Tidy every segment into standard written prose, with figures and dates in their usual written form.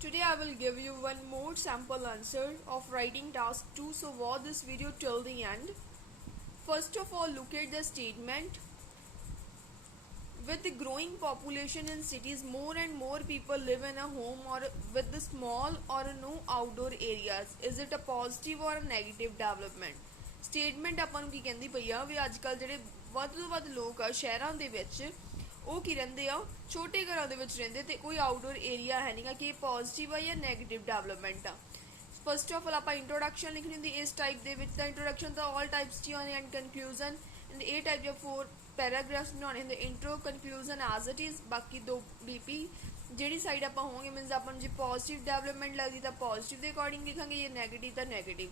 Today I will give you one more sample answer of writing task 2, so watch this video till the end. First of all, look at the statement. With the growing population in cities, more and more people live in a home or with the small or no outdoor areas. Is it a positive or a negative development? Statement ਆਪਾਂ ਨੂੰ ਕੀ ਕਹਿੰਦੀ ਪਈ ਆ ਵੀ ਅੱਜ ਕੱਲ ਜਿਹੜੇ ਵੱਧ ਤੋਂ ਵੱਧ ਲੋਕ ਆ ਸ਼ਹਿਰਾਂ ਦੇ ਵਿੱਚ ਉਹ ਕੀ ਰਹਿੰਦੇ ਆ ਛੋਟੇ ਘਰਾਂ ਦੇ ਵਿੱਚ ਰਹਿੰਦੇ ਤੇ ਕੋਈ ਆਊਟਡੋਰ ਏਰੀਆ ਹੈ ਨਹੀਂਗਾ ਕਿ ਇਹ ਪੋਜ਼ਿਟਿਵ ਆ ਜਾਂ ਨੈਗੇਟਿਵ ਡਿਵੈਲਪਮੈਂਟ ਆ ਫਸਟ ਆਫ ਆਲ ਆਪਾਂ ਇੰਟਰੋਡਕਸ਼ਨ ਲਿਖਣੀ ਹੁੰਦੀ ਇਸ ਟਾਈਪ ਦੇ ਵਿੱਚ ਤਾਂ ਇੰਟਰੋਡਕਸ਼ਨ ਤਾਂ ਆਲ ਟਾਈਪਸ ਚ ਆਉਂਦੇ ਐਂਡ ਕਨਕਲੂਜਨ ਐਂਡ ਇਹ ਟਾਈਪ ਦੇ 4 ਪੈਰਾਗ੍ਰਾਫਸ ਬਣਾਉਣੇ ਹੁੰਦੇ intro conclusion as it is ਬਾਕੀ ਦੋ ਬੀਪੀ ਜਿਹੜੀ ਸਾਈਡ ਆਪਾਂ ਹੋਵਾਂਗੇ ਮੀਨਸ ਆਪਾਂ ਨੂੰ ਜੇ ਪੋਜ਼ਿਟਿਵ ਡਿਵੈਲਪਮੈਂਟ ਲੱਗਦੀ ਤਾਂ ਪੋਜ਼ਿਟਿਵ ਦੇ ਅਕੋਰਡਿੰਗ ਲਿਖਾਂਗੇ ਜੇ ਨੈਗੇਟਿਵ ਤਾਂ ਨੈਗੇਟਿਵ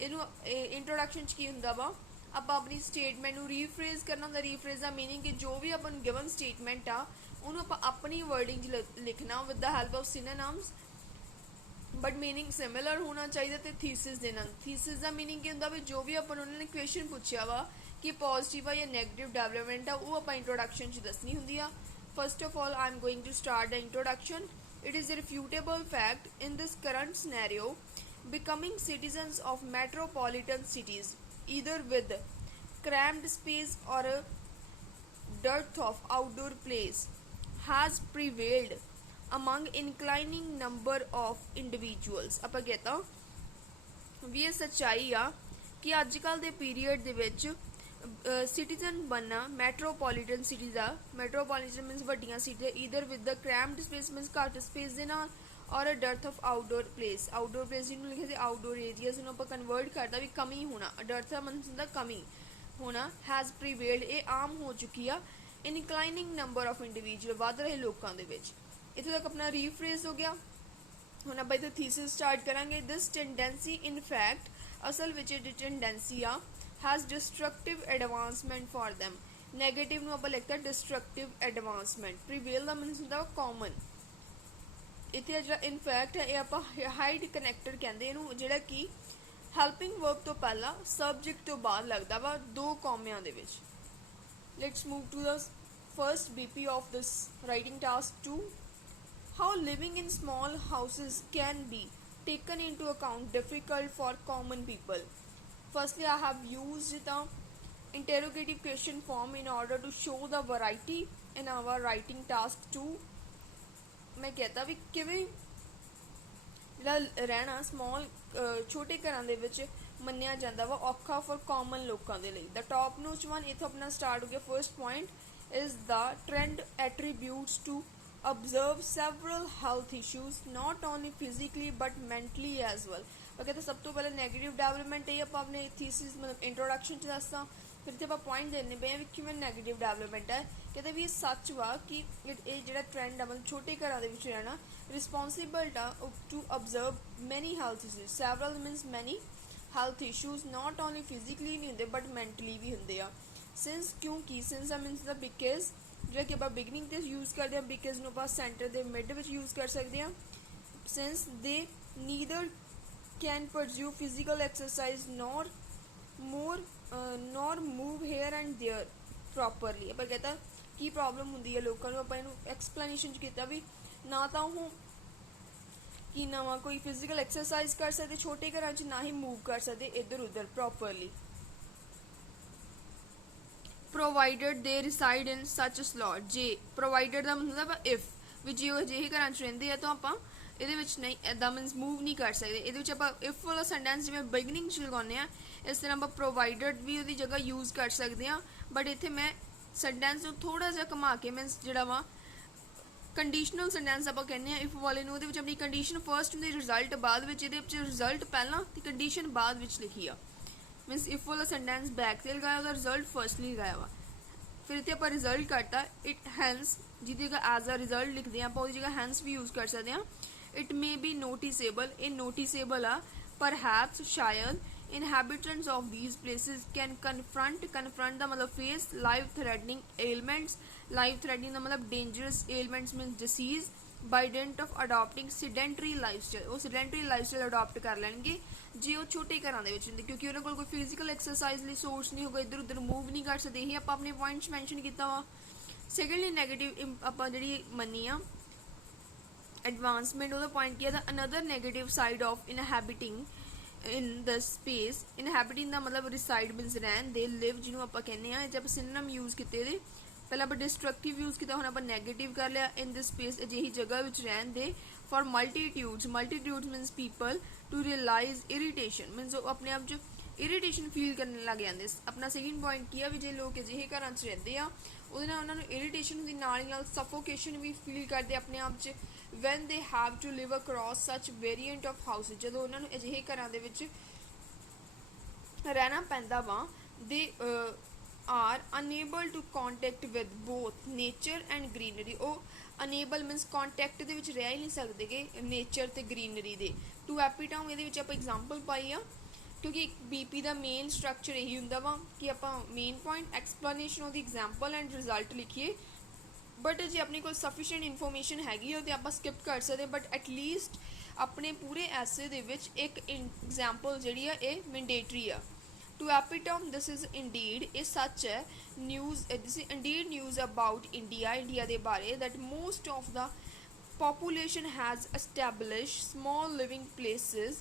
ਇਹਨੂੰ ਇੰਟਰੋਡਕਸ਼ਨ ਚ ਕੀ ਹੁੰਦਾ ਵਾ ਆਪਾਂ ਆਪਣੀ ਸਟੇਟਮੈਂਟ ਨੂੰ ਰੀਫਰੇਜ਼ ਕਰਨਾ ਹੁੰਦਾ ਰੀਫਰੇਜ਼ ਦਾ ਮੀਨਿੰਗ ਕਿ ਜੋ ਵੀ ਆਪਾਂ ਨੂੰ ਗਿਵਨ ਸਟੇਟਮੈਂਟ ਆ ਉਹਨੂੰ ਆਪਾਂ ਆਪਣੀ ਵਰਡਿੰਗ 'ਚ ਲਿਖਣਾ with the help of synonyms but meaning similar ਹੋਣਾ ਚਾਹੀਦਾ ਤੇ ਥੀਸਿਸ ਦੇ ਨਾਲ ਥੀਸਿਸ ਦਾ ਮੀਨਿੰਗ ਕੀ ਹੁੰਦਾ ਵੀ ਜੋ ਵੀ ਆਪਾਂ ਨੂੰ ਉਹਨਾਂ ਨੇ ਕੁਐਸਚਨ ਪੁੱਛਿਆ ਵਾ ਕਿ ਪੋਜ਼ਿਟਿਵ ਆ ਜਾਂ ਨੈਗੇਟਿਵ ਡਿਵੈਲਪਮੈਂਟ ਆ ਉਹ ਆਪਾਂ ਇੰਟਰੋਡਕਸ਼ਨ 'ਚ ਦੱਸਣੀ ਹੁੰਦੀ ਆ first of all I am going to start the introduction it is a refutable fact in this current scenario becoming citizens of metropolitan cities either with cramped space or a dearth of outdoor place has prevailed among inclining number of individuals ਆਪਾਂ ਕਹਤਾ ਵੀ ਇਹ ਸੱਚਾਈ ਆ ਕਿ ਅੱਜ ਕੱਲ ਦੇ period ਦੇ ਵਿੱਚ ਸਿਟੀਜ਼ਨ बनना ਮੈਟਰੋਪੋਲੀਟਨ ਸਿਟੀਜ਼ ਆ ਮੈਟਰੋਪੋਲੀਟਨ ਮੀਨਸ ਵੱਡੀਆਂ ਸਿਟੀਆਂ either with the crammed space means ਘੱਟ ਸਪੇਸ ਦੇ ਨਾਲ ਔਰ a dearth of outdoor place ਜਿਹਨੂੰ ਲਿਖਿਆ ਸੀ ਆਊਟਡੋਰ ਏਰੀਆਜ਼ ਨੂੰ ਆਪਾਂ ਕਨਵਰਟ ਕਰਦਾ ਵੀ ਕਮੀ ਹੋਣਾ ਡਰਥ ਦਾ ਮੀਨਸ ਹੁੰਦਾ ਕਮੀ ਹੋਣਾ ਹੈਜ਼ ਪ੍ਰੀਵੇਲਡ ਇਹ ਆਮ ਹੋ ਚੁੱਕੀ ਆ ਇਨਕਲਾਈਨਿੰਗ ਨੰਬਰ ਆਫ ਇੰਡੀਵਿਜੂਅਲ ਵੱਧ ਰਹੇ ਲੋਕਾਂ ਦੇ ਵਿੱਚ ਇੱਥੋਂ ਤੱਕ ਆਪਣਾ ਰੀਫਰੇਜ਼ ਹੋ ਗਿਆ ਹੁਣ ਆਪਾਂ ਇੱਥੇ ਥੀਸਿਸ ਸਟਾਰਟ ਕਰਾਂਗੇ ਦਿਸ ਟੈਂਡੈਂਸੀ ਇਨ ਫੈਕਟ ਅਸਲ ਵਿੱਚ ਇਹ ਟੈਂਡੈਂਸੀ ਆ has destructive advancement for them negative ਨੂੰ ਆਪਾਂ ਲਿਖਤਾ destructive advancement prevail ਦਾ ਮੀਨਸ ਹੁੰਦਾ common ਇੱਥੇ ਜਿਹੜਾ ਇਨਫੈਕਟ ਹੈ ਇਹ ਆਪਾਂ ਹਾਈਡ ਕਨੈਕਟਰ ਕਹਿੰਦੇ ਇਹਨੂੰ ਜਿਹੜਾ ਕਿ ਹੈਲਪਿੰਗ ਵਰਬ ਤੋਂ ਪਹਿਲਾਂ ਸਬਜੈਕਟ ਤੋਂ ਬਾਅਦ ਲੱਗਦਾ ਵਾ ਦੋ ਕੌਮਿਆਂ ਦੇ ਵਿੱਚ let's move to the first BP of this writing task 2 how living in small houses can be taken into account difficult for common people. Firstly, I have used the interrogative question form in order to show the variety in our writing task 2. मैं कहता भी किवें ਜਿਹੜਾ ਰਹਿਣਾ small ਛੋਟੇ ਘਰਾਂ ਦੇ ਵਿੱਚ ਮੰਨਿਆ ਜਾਂਦਾ ਵਾ ਔਖਾ ਫॉर ਕਾਮਨ ਲੋਕਾਂ ਦੇ ਲਈ ਦਾ ਟੌਪ ਨੋਚ ਵਨ ਇਥੋਂ ਆਪਣਾ ਸਟਾਰਟ ਹੋ ਗਿਆ first point is the trend attributes to observe several health issues not only physically but mentally as well कहते सब तो पहले नेगेटिव डेवलपमेंट है आप अपने थीसिस मतलब इंट्रोडक्शन च दसदा फिर ते आप पॉइंट देने पे भी किवें नेगेटिव डेवलपमेंट है कहते भी सच वा कि ये जिहड़ा ट्रेंड है मतलब छोटे घरां दे विच रहना responsible to observe many health issues several means many health issues not only physically नहीं होंदे बट मैंटली भी होंदे आ सिंस क्योंकि सिंस मीनस द बिकॉज ਜਿਹੜਾ ਕਿ ਆਪਾਂ ਬਿਗਨਿੰਗ ਤੇ ਯੂਜ਼ ਕਰਦੇ ਹਾਂ ਬਿਕਾਜ਼ ਨੂੰ ਆਪਾਂ ਸੈਂਟਰ ਦੇ ਮਿਡ ਵਿੱਚ ਯੂਜ਼ ਕਰ ਸਕਦੇ ਹਾਂ ਸਿੰਸ ਦੇ neither can pursue physical exercise nor move hair and there properly ਆਪਾਂ ਕਹਿੰਦਾ ਕੀ ਪ੍ਰੋਬਲਮ ਹੁੰਦੀ ਹੈ ਲੋਕਾਂ ਨੂੰ ਆਪਾਂ ਇਹਨੂੰ ਐਕਸਪਲੇਨੇਸ਼ਨ 'ਚ ਕੀਤਾ ਵੀ ਨਾ ਤਾਂ ਉਹ ਕੀ ਨਵਾਂ ਕੋਈ ਫਿਜ਼ੀਕਲ ਐਕਸਰਸਾਈਜ਼ ਕਰ ਸਕਦੇ ਛੋਟੇ ਘਰਾਂ 'ਚ ਨਾ ਹੀ ਮੂਵ ਕਰ ਸਕਦੇ ਇੱਧਰ ਉੱਧਰ properly provided they reside in such a slot ਜੇ provided ਦਾ ਮਤਲਬ ਹੈ if ਵੀ ਜੇ ਉਹ ਅਜਿਹੇ ਘਰਾਂ 'ਚ ਰਹਿੰਦੇ ਆ ਤਾਂ ਆਪਾਂ ਇਹਦੇ ਵਿੱਚ ਨਹੀਂ ਇੱਦਾਂ ਮੀਨਸ ਮੂਵ ਨਹੀਂ ਕਰ ਸਕਦੇ ਇਹਦੇ ਵਿੱਚ ਆਪਾਂ if ਵਾਲਾ ਸੈਂਟੈਂਸ ਜਿਵੇਂ ਬਿਗਨਿੰਗ 'ਚ ਲਗਾਉਂਦੇ ਆ ਇਸ ਤਰ੍ਹਾਂ ਆਪਾਂ provided ਵੀ ਉਹਦੀ ਜਗ੍ਹਾ ਯੂਜ਼ ਕਰ ਸਕਦੇ ਆ ਬਟ ਇੱਥੇ ਮੈਂ ਸੈਂਟੈਂਸ ਨੂੰ ਥੋੜਾ ਜਿਹਾ ਘੁਮਾ ਕੇ ਮੀਨਸ ਜਿਹੜਾ ਵਾ ਕੰਡੀਸ਼ਨਲ ਸੈਂਟੈਂਸ ਆਪਾਂ ਕਹਿੰਦੇ ਆ if ਵਾਲੇ ਨੂੰ ਉਹਦੇ ਵਿੱਚ ਆਪਣੀ ਕੰਡੀਸ਼ਨ ਫਰਸਟ ਹੁੰਦੀ ਰਿਜ਼ਲਟ ਬਾਅਦ ਵਿੱਚ ਇਹਦੇ ਵਿੱਚ ਰਿਜ਼ਲਟ ਪਹਿਲਾਂ ਤੇ ਕੰਡੀਸ਼ਨ ਬਾਅਦ ਵਿੱਚ ਲਿਖੀ ਆ मीनस इफ वाला सेंटेंस बैक से लगाया और रिजल्ट फर्स्टली लगाया हुआ फिर इतने आप रिजल्ट करता इट हैंस जिसकी जगह एज अ रिजल्ट लिखते हैं आप जगह हैंस भी यूज कर सकते हैं इट मे बी नोटिसेबल ये नोटिसेबल आ परहैप्स शायद inhabitants of these places can confront का मतलब face life threatening elements life threatening का मतलब dangerous elements means disease by dent of adopting sedentary lifestyle वो सीडेंटरी लाइफस्टाइल अडॉप्ट कर लैणगे जे वो छोटे घरां दे विच हुंदे क्योंकि उन्हां कोल कोई फिजिकल एक्सरसाइज लई सोर्स नहीं होगा इधर उधर मूव नहीं कर सकते यही आपां अपने पॉइंट्स मैंशन कीता वा सैकेंडली नैगेटिव आपां जिहड़ी मन्नी आ ਐਡਵਾਂਸਮੈਂਟ ਉਹਦਾ ਪੁਆਇੰਟ ਕੀ ਹੈ, the another negative side of inhabiting in the space. inhabiting ਦਾ ਮਤਲਬ reside means ਰਹਿਣ ਦੇ, live ਜਿਹਨੂੰ ਆਪਾਂ ਕਹਿੰਦੇ ਆ, ਜੇ ਆਪਾਂ synonym use ਕੀਤੇ ਇਹਦੇ, ਪਹਿਲਾਂ ਆਪਾਂ destructive use ਕੀਤਾ, ਹੁਣ ਆਪਾਂ negative ਕਰ ਲਿਆ, in this space ਅਜਿਹੀ ਜਗ੍ਹਾ ਵਿੱਚ ਰਹਿਣ ਦੇ, for multitudes. multitudes means people to realize irritation means ਉਹ ਆਪਣੇ ਆਪ 'ਚ ਇਰੀਟੇਸ਼ਨ ਫੀਲ ਕਰਨ ਲੱਗ ਜਾਂਦੇ। ਆਪਣਾ ਸੈਕਿੰਡ ਪੁਆਇੰਟ ਕੀ ਆ ਵੀ ਜੇ ਲੋਕ ਅਜਿਹੇ ਘਰਾਂ 'ਚ ਰਹਿੰਦੇ ਆ ਉਹਦੇ ਨਾਲ ਉਹਨਾਂ ਨੂੰ ਇਰੀਟੇਸ਼ਨ ਹੁੰਦੀ, ਨਾਲ ਹੀ ਨਾਲ ਸਫੋਕੇਸ਼ਨ ਵੀ ਫੀਲ ਕਰਦੇ ਆਪਣੇ ਆਪ 'ਚ, when they have to live across such variant of houses, ਜਦੋਂ ਉਹਨਾਂ ਨੂੰ ਅਜਿਹੇ ਘਰਾਂ ਦੇ ਵਿੱਚ ਰਹਿਣਾ ਪੈਂਦਾ ਵਾ, they are unable to contact with both nature and greenery. ਉਹ unable means contact ਦੇ ਵਿੱਚ ਰਹਿ ਹੀ ਨਹੀਂ ਸਕਦੇ ਗੇ nature ਤੇ greenery ਦੇ। to epitome ਇਹਦੇ ਵਿੱਚ ਆਪਾਂ ਐਗਜ਼ਾਮਪਲ ਪਾਈ ਆ, ਕਿਉਂਕਿ ਬੀਪੀ ਦਾ ਮੇਨ ਸਟਰਕਚਰ ਇਹੀ ਹੁੰਦਾ ਵਾ ਕਿ ਆਪਾਂ ਮੇਨ ਪੁਆਇੰਟ ਐਕਸਪਲੇਨੇਸ਼ਨ ਉਹਦੀ ਐਗਜ਼ਾਮਪਲ ਐਂਡ ਰਿਜ਼ਲਟ ਲਿਖੀਏ, ਬਟ ਜੇ ਆਪਣੇ ਕੋਲ ਸਫੀਸ਼ੀਐਂਟ ਇਨਫੋਰਮੇਸ਼ਨ ਹੈਗੀ ਆ ਤਾਂ ਆਪਾਂ ਸਕਿਪ ਕਰ ਸਕਦੇ, ਬਟ ਐਟਲੀਸਟ ਆਪਣੇ ਪੂਰੇ ਐਸੇ ਦੇ ਵਿੱਚ ਇੱਕ ਐਗਜ਼ਾਮਪਲ ਜਿਹੜੀ ਆ ਇਹ ਮੈਂਡੇਟਰੀ ਆ। To epitome this is indeed, ਇਹ ਸੱਚ ਹੈ, news this is indeed news about India, India ਦੇ ਬਾਰੇ, that most of the population has established small living places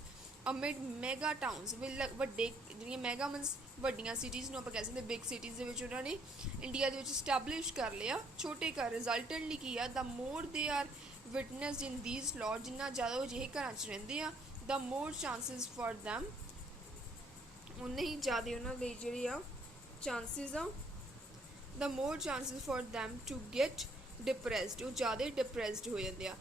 amid mega towns. ਵੱਡੇ ਜਿਹੜੀਆਂ ਮੈਗਾ ਮੀਨਸ ਵੱਡੀਆਂ ਸਿਟੀਜ਼ ਨੂੰ ਆਪਾਂ ਕਹਿ ਸਕਦੇ, ਬਿਗ ਸਿਟੀਜ਼ ਦੇ ਵਿੱਚ ਉਹਨਾਂ ਨੇ ਇੰਡੀਆ ਦੇ ਵਿੱਚ ਸਟੈਬਲਿਸ਼ ਕਰ ਲਿਆ ਛੋਟੇ ਘਰ। ਰਿਜ਼ਲਟੈਂਟਲੀ ਕੀ ਆ, the more they are witnessed in these lot, ਜਿੰਨਾ ਜ਼ਿਆਦਾ ਉਹ ਜਿਹੇ ਘਰਾਂ 'ਚ ਰਹਿੰਦੇ ਆ, the more chances for them, ਉਨੇ ਹੀ ਜ਼ਿਆਦਾ ਉਹਨਾਂ ਲਈ ਜਿਹੜੀ ਆ ਚਾਂਸਿਸ ਆ, the more chances for them to get depressed, ਉਹ ਜ਼ਿਆਦਾ ਡਿਪਰੈਸਡ ਹੋ ਜਾਂਦੇ ਆ।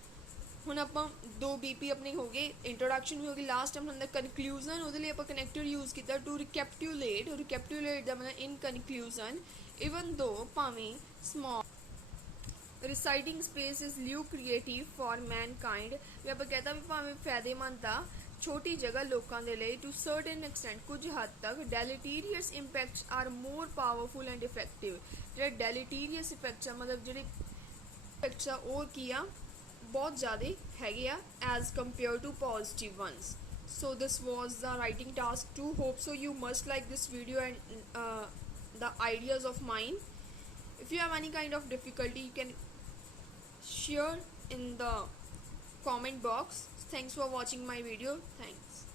ਹੁਣ ਆਪਾਂ 2 BP ਆਪਣੀ ਹੋ ਗਏ, ਇੰਟਰੋਡਕਸ਼ਨ ਵੀ ਹੋ ਗਈ, ਲਾਸਟ ਟਾਈਮ ਹੁੰਦਾ ਕਨਕਲੂਜਨ, ਉਹਦੇ ਲਈ ਆਪਾਂ ਕਨੈਕਟਰ ਯੂਜ਼ ਕੀਤਾ ਟੂ ਰਿਕੈਪਟੂਲੇਟ। ਰਿਕੈਪਟੂਲੇਟ ਦਾ ਮਤਲਬ ਇਨ ਕਨਕਲੂਜਨ, ਇਵਨ ਦੋ ਭਾਵੇਂ ਸਮਾਲ ਰਿਸਾਈਡਿੰਗ ਸਪੇਸ ਇਜ਼ ਲਿਊਕਰੀਏਟਿਵ ਫॉर ਮੈਨਕਾइंड, ਵੀ ਆਪਾਂ ਕਹਿੰਦਾ ਵੀ ਭਾਵੇਂ ਫਾਇਦੇਮੰਦ ਆ ਛੋਟੀ ਜਗ੍ਹਾ ਲੋਕਾਂ ਦੇ ਲਈ, ਟੂ ਸਰਟਨ ਐਕਸਟੈਂਟ ਕੁਝ ਹੱਦ ਤੱਕ। Deleterious impacts are more powerful and effective, ਜਿਹੜੇ ਡੈਲੀਟੀਰੀਅਸ ਇਫੈਕਟਸ ਆ ਮਤਲਬ ਜਿਹੜੇ ਇਫੈਕਟਸ ਆ ਉਹ ਕੀ ਆ ਬਹੁਤ ਜ਼ਿਆਦਾ ਹੈਗੇ ਆ as compare to positive ones. So this was the writing task 2. Hope so you must like this video and the ideas of mine. If you have any kind of difficulty you can share in the comment box. Thanks for watching my video. Thanks.